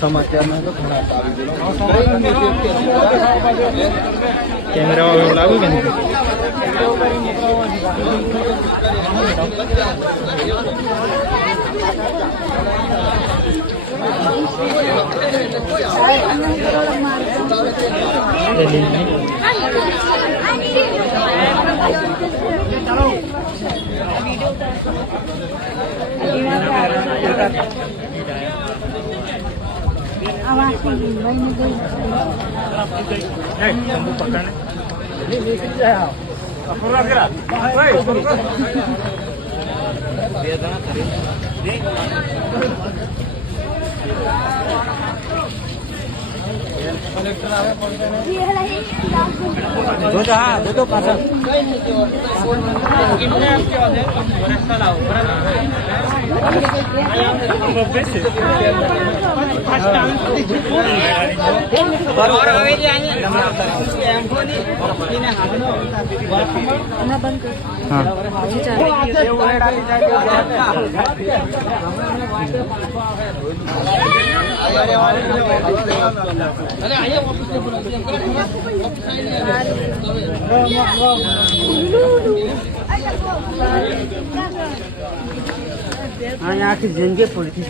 સમાચારમાં તો ઘણા કેમેરા વાળો લાગ્યું કે નથી? જો પાછળ આખી જિંદગી પૂરી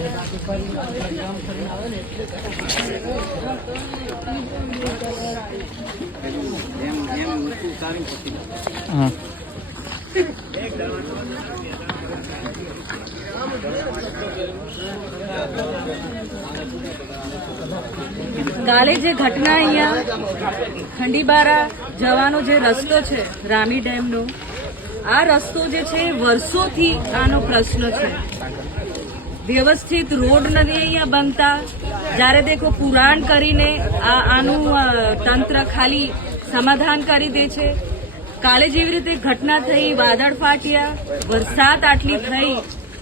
કાલે જે ઘટના અહીંયા ખંડીબારા જવાનો જે રસ્તો છે રામી ડેમનો, આ રસ્તો જે છે વર્ષોથી આનો પ્રશ્ન છે. વ્યવસ્થિત રોડ નથી અહીંયા બનતા. જ્યારે દેખો પુરાણ કરીને આનું તંત્ર ખાલી સમાધાન કરી દે છે. કાલે જેવી રીતે ઘટના થઈ, વાદળ ફાટ્યા, વરસાદ આટલી થઈ,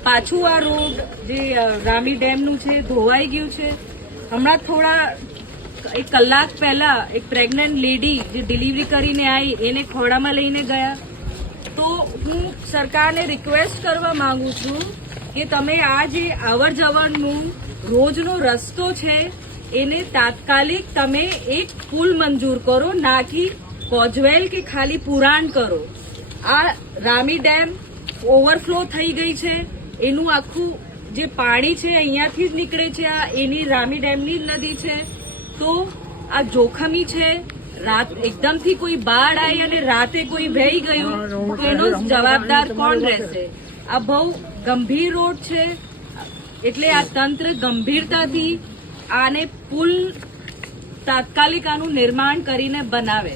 પાછું આ રોડ જે રામી ડેમનું છે ધોવાઈ ગયું છે. હમણાં થોડા એક કલાક પહેલા એક પ્રેગ્નન્ટ લેડી જે ડિલિવરી કરીને આવી એને ખોડામાં લઈને ગયા. તો હું સરકારને રિક્વેસ્ટ કરવા માંગુ છું કે તમે આ જે અવર જવરનું રોજનો રસ્તો છે એને તાત્કાલિક તમે એક પુલ મંજૂર કરો, નાકી કોઝવેલ કે ખાલી પુરાણ કરો. આ રામી ડેમ ઓવરફ્લો થઈ ગઈ છે. એનું આખું જે પાણી છે અહીંયાથી જ નીકળે છે. આ એની રામી ડેમની જ નદી છે. તો આ જોખમી છે. રાત એકદમથી કોઈ બાढ़ આવી અને રાતે કોઈ વહી ગયું તો એનો જવાબદાર કોણ રહેશે? આ બહુ ગંભીર રોડ છે. એટલે આ તંત્ર ગંભીરતાથી આને પુલ તાત્કાલિક આનું નિર્માણ કરીને બનાવે.